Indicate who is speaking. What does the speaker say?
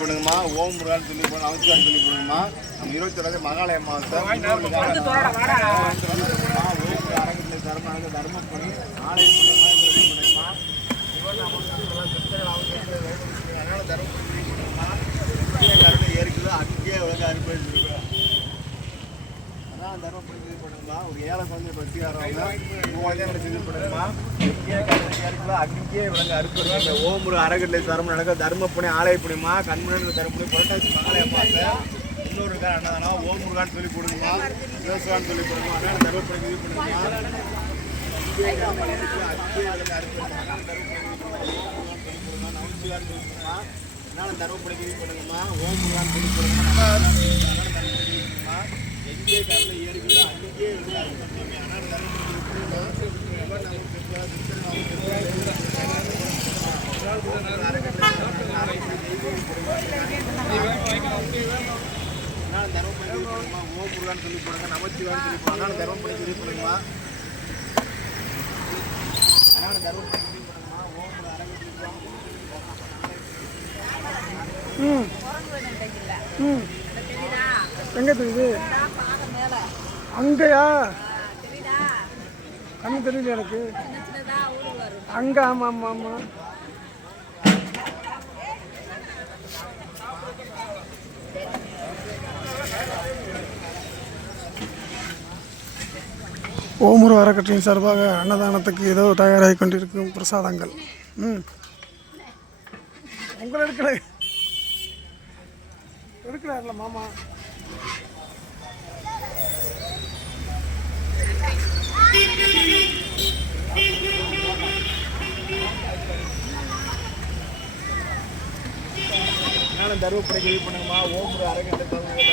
Speaker 1: பண்ணுங்கம்மா ஓம் முருகான்னு சொல்லி போடுங்க நமஸ்காரம் சொல்லி போடுங்கம்மா நம்ம இருபத்தி ரெண்டு மகாலய மாதத்தை அரங்கத்தில் தர்ம தர்மம் பண்ணி ஆலய பண்ணுங்கம்மா அதனால தர்மம் பண்ணிக்கணும்மா கருணை ஏற்குது அங்கேயே வந்து அனுப்பிச்சிருக்கேன் அதான் தர்மம் பண்ணி ஒரு ஏழை குழந்தை பசியாரவங்க குழந்தை இது பண்ணுங்கம்மா எங்கேயே கருணை ஏற்குதோ அங்கேயே விலங்கு அறுப்பு ஓம் ஒரு அறகட்டளை தர்மம் நடக்க தர்ம புனி ஆலய புனிமா கண்மணி தர்மபுணி புரட்டாசி மகாலய பார்த்து இன்னொரு இருக்கா அண்ணதானா ஓம் சொல்லி கொடுங்கம்மா யோசுவான்னு சொல்லி கொடுங்க அதனால தர்ம புனி இது பண்ணுங்கம்மா அங்கேயே கருணை ஏற்குது அங்கேயே விலங்கு அறுப்பு தர்மபுரி இது பண்ணுங்கம்மா ஓம் முருகான்னு சொல்லி கொடுங்கம்மா அதனால தர்மபுரி இது பண்ணுங்கம்மா எங்கே கருணை ஏறுகிறதோ அங்கேயே வந்து அறுப்பு அதனால தர்மபுரி அதனால தர்மபுரி இது பண்ணுங்கம்மா ஓம் முருகான்னு சொல்லி போடுங்க நமச்சிவான்னு சொல்லி போடுங்க அதனால தர்மபுரி முருகன் அரங்கத்தில்
Speaker 2: ம். ம். எங்கே தெரியுது அங்கேயா? கண்ணு தெரியல எனக்கு. அங்கே ஆமாம் ஆமாம் ஆமாம் ஓமுரு அறக்கட்டளையின் சார்பாக அன்னதானத்துக்கு ஏதோ தயாராகி கொண்டிருக்கும் பிரசாதங்கள். ம். உங்களை எடுக்கல. எடுக்கலாம்ல மாமா.
Speaker 1: அதனால தர்மபுரி பண்ணுங்கம்மா. ஓம் முருகன்